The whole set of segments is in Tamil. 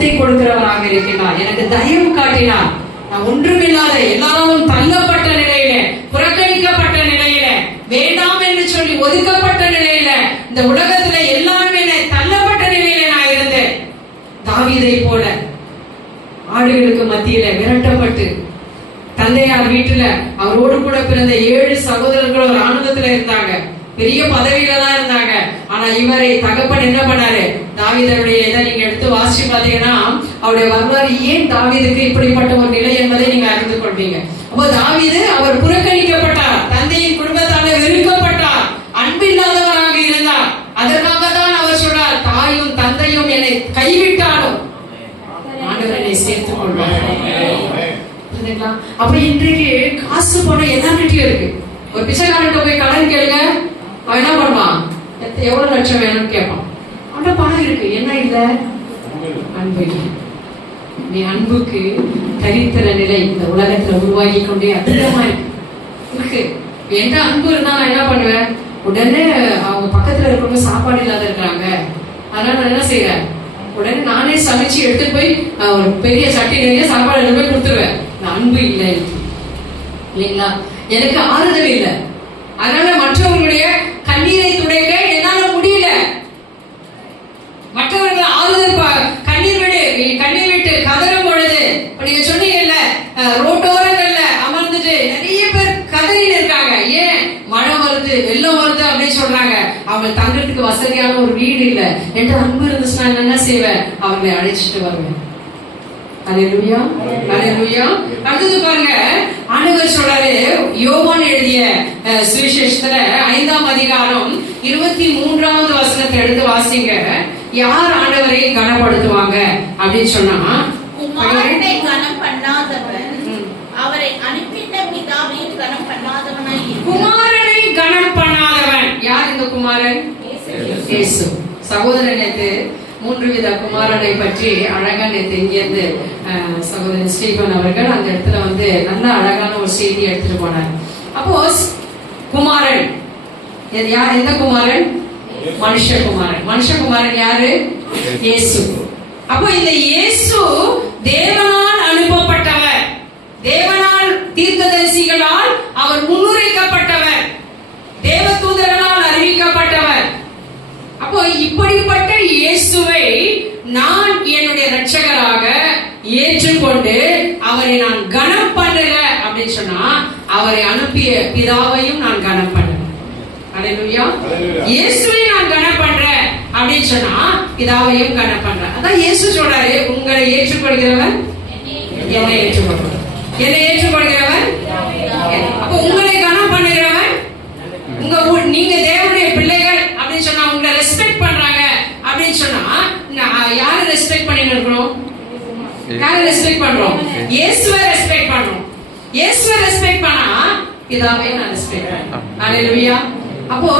கனத்தை கொடுக்கிறவராக இருக்கிறார். எனக்கு தயவு காட்டினார். நான் ஒன்றுமில்லாத, எல்லாரும் தள்ளப்பட்ட நிலையில, புறக்கணிக்கப்பட்ட நிலையில, வேண்டாம் என்று சொல்லி ஒதுக்கப்பட்ட நிலையில, இந்த உலகத்துல எல்லாருமே தள்ளப்பட்ட நிலையில நான் இருந்தேன். தாவீதை போல ஆடுகளுக்கு மத்தியில விரட்டப்பட்டு, தந்தையார் வீட்டுல அவரோடு கூட பிறந்த 7 சகோதரர்கள் ராணுவத்துல இருந்தாங்க, பெரிய பதவியிலாம் இருந்தாங்க. ஆனா இவரை தகப்பன் என்ன பண்ணாரு? தாவீதுடைய இதை நீங்க எடுத்து வாசிச்சு பாத்தீங்கன்னா அவருடைய வரலாறு ஏன் தாவீதுக்கு இப்படிப்பட்ட ஒரு நிலை என்பதை நீங்க அறிந்து கொள்வீங்க. அப்போ தாவீது அவர் புறக்கணிக்கப்பட்டார், தந்தையின் குடும்பத்தால வெறுக்கப்பட்டார், அன்பில்லாதவராக இருந்தார். அதற்காக தான் அவர் சொல்றார், தாயும் தந்தையும் என்னை கைவிட்டாலும் ஆண்டவர் என்னை சேர்த்துக் கொள்வார். அப்ப இன்றைக்கு காசு பணம் எல்லார்கிட்டயும் இருக்கு. ஒரு பிச்சைக்காரன்ட்ட போய் கடன் கேளுங்க, அவன் என்ன பண்ணுவான்? எவ்வளவு லட்சம் வேணும்னு கேட்பான். அவன் பணம் இருக்கு, என்ன இல்ல? அன்பு. நீ அன்புக்கு தரித்திர நிலை இந்த உலகத்துல உருவாகி கொண்டே அதிகமா இருக்கு. எந்த அன்பு இருந்தா நான் என்ன பண்ணுவேன்? உடனே அவங்க பக்கத்துல இருக்கிறவங்க சாப்பாடு இல்லாத இருக்கிறாங்க, அதனால நான் என்ன செய்யறேன்? உடனே நானே சமைச்சு எடுத்துட்டு போய் ஒரு பெரிய சட்டி நிறைய சாப்பாடு எடுத்து போய் கொடுத்துருவேன். அன்பு இல்லை இல்லைங்களா? எனக்கு ஆறுதல் இல்லை, அதனால மற்றவர்களுடைய கண்ணீரை துடைக்க என்னால முடியல. மற்றவர்கள் ஆறுதல் கண்ணீர் விட்டு கதறும் பொழுது, நீங்க சொன்னீங்கல்ல, ரோட்டோரங்கள்ல அமர்ந்துட்டு நிறைய பேர் கதறின்னு இருக்காங்க. ஏன்? மழை வருது, வெள்ளம் வருது அப்படின்னு சொல்றாங்க. அவங்க தங்கறதுக்கு வசதியான ஒரு வீடு இல்லை. என்று அன்பு இருந்துச்சுன்னா என்ன செய்வேன்? அவங்களை அழைச்சிட்டு வருவேன். அல்லேலூயா, அல்லேலூயா. அடுத்தது பாருங்க, ஆண்டவர் சொல்றாரு, யோவான் எழுதிய சுவிசேஷத்துல 5ஆம் அதிகாரம் 23வது வசனத்தை எடுத்து வாசிங்க. யார் ஆண்டவரை கனப்படுத்துவாங்க அப்படின்னு சொன்னா, குமாரனை கனம் பண்ணாதவன் அவரை அனுப்பிட்ட பிதாவையும் கனம் பண்ணாதவனாய் இருக்கிறான். குமாரனை கனம் பண்ணாதவன் யார்? இந்த குமாரன் இயேசு. சகோதரன் நேத்து 3 வித குமாரனை பற்றி அழகா நேற்று இங்கிருந்து சகோதரன் ஸ்டீபன் அவர்கள் அந்த இடத்துல நல்ல அழகான ஒரு செய்தி எடுத்துட்டு போனார். அப்போ குமாரன் யார்? எந்த குமாரன்? மனுஷகுமாரன். மனுஷகுமாரன் யாரு? இயேசு. அப்போ இந்த இயேசு தேவனால் அனுப்பப்பட்டவர், தேவனால் தீர்க்கதரிசிகளால் அவர் முன்னுரைக்கப்பட்டவர், தேவதூதர்களால் அறிவிக்கப்பட்டவர். அப்போ இப்படிப்பட்ட இயேசுவை நான் என்னுடைய இரட்சகராக ஏற்றுக்கொண்டு அவரை நான் கனம் பண்ணுறேன் அப்படின்னு சொன்னா, அவரை அனுப்பிய பிதாவையும் நான் கனம் பண்ணுறேன். அல்லேலூயா. இயேசுவை நான் கனம் பண்றேன் அப்படின்னு சொன்னா பிதாவையும் கனம் பண்றேன். அதான் இயேசு சொல்றாரு, உங்களை ஏற்றுக்கொள்கிறவன் என்னை ஏற்றுக்கொள்கிறவன், என்னை ஏற்றுக்கொள்கிறவன். அப்போ உங்களை கனம் பண்ணுகிறவன், நீங்க தேவனுடைய பிள்ளைகள் அப்படின்னு சொன்னா, உங்களை ரெஸ்பெக்ட் பண்றாங்க அப்படின்னு சொன்னா, யாரை ரெஸ்பெக்ட் பண்ணிட்டு இருக்கிறோம்? யாரை ரெஸ்பெக்ட் பண்றோம்? இயேசுவை ரெஸ்பெக்ட் பண்றோம். இயேசுவை ரெஸ்பெக்ட் பண்ணா பிதாவை நான் ரெஸ்பெக்ட் பண்றேன். அல்லேலூயா. அப்போ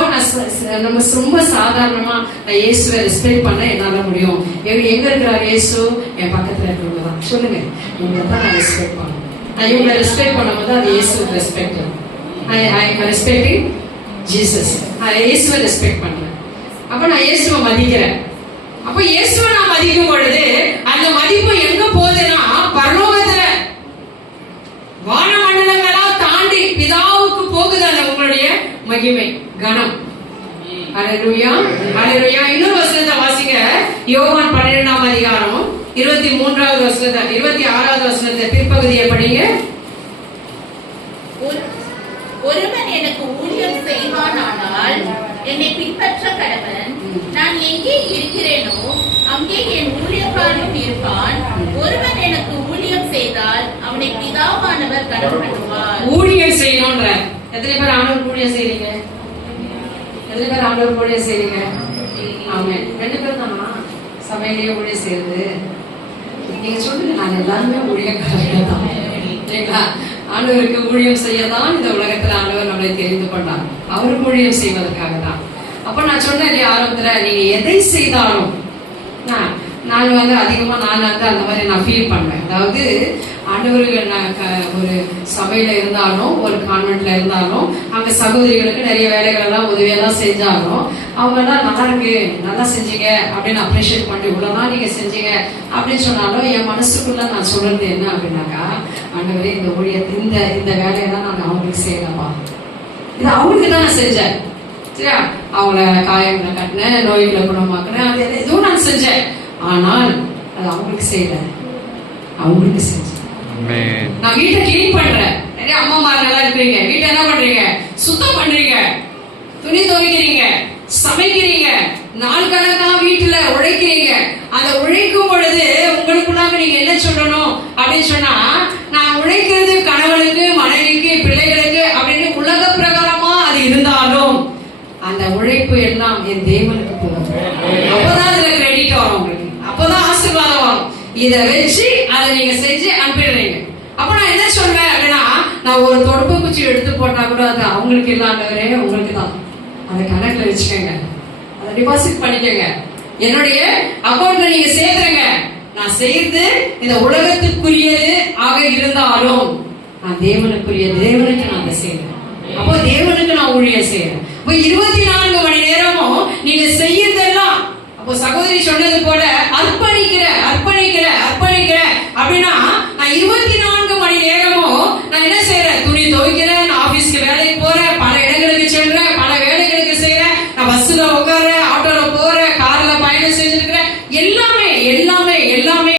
நம்ம ரொம்ப சாதாரணமா நான் இயேசுவை ரெஸ்பெக்ட் பண்ண என்னால முடியும். எங்க இருக்கிறார் இயேசு? என் பக்கத்துல இருக்கிறவங்க தான். சொல்லுங்க, இவங்க தான் நான் ரெஸ்பெக்ட் பண்ணணும். நான் இவங்களை ரெஸ்பெக்ட் பண்ணும்போது அது இயேசு respect. I am respecting Jesus. நான் இயேசுவை ரெஸ்பெக்ட் பண்றேன். அப்ப நான் இயேசுவை மதிக்கிறேன். அப்ப இயேசுவை நான் மதிக்கும் பொழுது அந்த மதிப்பு எங்க போகுதுன்னா, பரலோகத்துல வானமண்டலங்களா தாண்டி பிதாவுக்கு போகுது அந்த உங்களுடைய மகிமை, கனம். அல்லேலூயா, அல்லேலூயா. இன்னொரு வசனத்தை வாசிங்க. யோவான் 12ஆம் அதிகாரம் 23வது வசனத்தை, 26வது வசனத்தை பிற்பகுதியை படிங்க. ஒருவன் எனக்கு ஊழியம் செய்வானானால் என்னை பின்பற்ற கடவன். நான் எங்கே இருக்கிறேனோ அங்கே என் ஊழியக்காரனும் இருப்பான். ஒருவன் எனக்கு ஊழியம் செய்தால் அவனை பிதாவானவர் கனம் பண்ணுவார். ஊழியம் செய்யணும்ன்ற எத்தனை பேர் ஆண்டவர் ஊழியம் செய்றீங்க? எத்தனை பேர் ஆண்டவர் ஊழியம் செய்றீங்க? ஆமென். 2 பேர் தானா சபையிலேயே ஊழியம் செய்யறது? நீங்க சொல்லுங்க, நான் எல்லாருமே ஊழியக்காரர்கள் தான் இல்லைங்களா? ஆண்டவருக்கு ஊழியம் செய்யதான் இந்த உலகத்துல ஆண்டவர் நம்மளை தெரிந்து கொண்டார், அவருக்கு ஊழியம் செய்வதற்காக தான். அப்ப நான் சொன்னேன் இல்லையா ஆரம்பத்துல, நீங்க எதை செய்தாலும் நான் அதிகமா அந்த மாதிரி நான் ஃபீல் பண்ணுவேன். அதாவது ஆண்டவர்கள் ஒரு சபையில இருந்தாலும் ஒரு கான்வென்ட்ல இருந்தாலும் அங்க சகோதரிகளுக்கு நிறைய வேலைகள் எல்லாம் உதவியெல்லாம் செஞ்சாலும் அவங்க எல்லாம் நல்லா இருக்கு, நல்லா செஞ்சீங்க அப்படின்னு அப்ரிஷியேட் பண்ணி இவ்வளவுதான் நீங்க செஞ்சீங்க அப்படின்னு சொன்னாலும் என் மனசுக்குள்ள நான் சொல்றது என்ன அப்படின்னாக்கா, ஆண்டவரே இந்த ஊழியத்தை இந்த வேலையெல்லாம் நான் அவங்களுக்கு செய்யலப்பா, இது அவங்களுக்கு தான் நான் செஞ்சேன் சரியா, அவங்கள காயங்களை கட்டினேன், நோய்களை குணமாக்குனேன், அது எதுவும் நான் செஞ்சேன், ஆனால் அது அவங்களுக்கு செய்யல, அவங்களுக்கு செஞ்சேன். நான் வீட்டை கிளீன் பண்றேன், நிறைய அம்மாமாரெல்லாம் இருக்கிறீங்க, வீட்டை என்ன பண்றீங்க, சுத்தம் பண்றீங்க, துணி துவைக்கிறீங்க, சமைக்கிறீங்க, நாள் கணக்கா வீட்டுல உழைக்கிறீங்க. அந்த உழைக்கும் பொழுது உங்களுக்குள்ளாக நீங்க என்ன சொல்லணும் அப்படின்னு சொன்னா, நான் உழைக்கிறது கணவனுக்கு, மனைவிக்கு, பிள்ளைகளுக்கு அப்படின்னு உலக பிரகாரமா அது இருந்தாலும் அந்த உழைப்பு எல்லாம் என் தேவனுக்கு போகும். அப்பதான் அதுல கிரெடிட் வரும் உங்களுக்கு, அப்பதான் ஆசீர்வாதம் வரும். இதை வச்சு அதை நீங்க செஞ்சு அனுப்பிடுறீங்க. அப்ப நான் என்ன சொல்வேன் அப்படின்னா, நான் ஒரு தொடப்பு குச்சி எடுத்து போட்டா கூட அது அவங்களுக்கு இல்லாதவரே உங்களுக்கு தான், அதை கணக்குல வச்சுக்கோங்க, அதை டிபாசிட் பண்ணிக்கோங்க, என்னுடைய அக்கௌண்ட்ல நீங்க சேர்த்துருங்க. நான் செய்யறது இந்த உலகத்துக்குரியது ஆக இருந்தாலும் நான் தேவனுக்கு நான் அதை செய்யறேன். அப்போ தேவனுக்கு நான் ஊழியம் செய்யறேன். இப்போ 24 மணி நேரமும் நீங்க செய்யறதெல்லாம், அப்போ சகோதரி சொன்னது போல அர்ப்பணிக்கிற